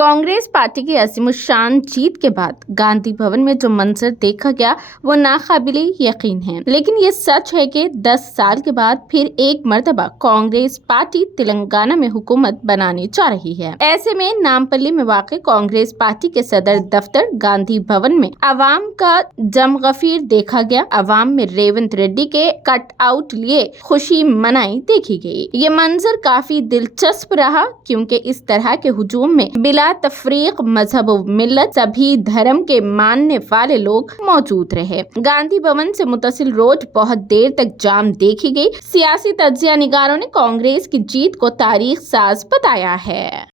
Congress party की अज़ीमुश्शान जीत के बाद गांधी भवन में जो मंजर देखा गया वो नाकाबिले यकीन है। लेकिन ये सच है कि 10 साल के बाद फिर एक मर्तबा कांग्रेस पार्टी तेलंगाना में हुकूमत बनाने जा रही है। ऐसे में नामपल्ली में वाक़ कांग्रेस पार्टी के सदर दफ्तर गांधी भवन में अवाम का जमगफीर देखा गया। अवाम में रेवंत रेड्डी के कट आउट लिए खुशी मनाई देखी गई। ये मंजर काफी दिलचस्प रहा क्योंकि इस तरह के हुजूम में बिला तफरीक मजहब व मिल्लत सभी धर्म के मानने वाले लोग मौजूद रहे। गांधी भवन से मुतसिल रोड बहुत देर तक जाम देखी गई। सियासी तज्जिया निगारों ने कांग्रेस की जीत को तारीख साज बताया है।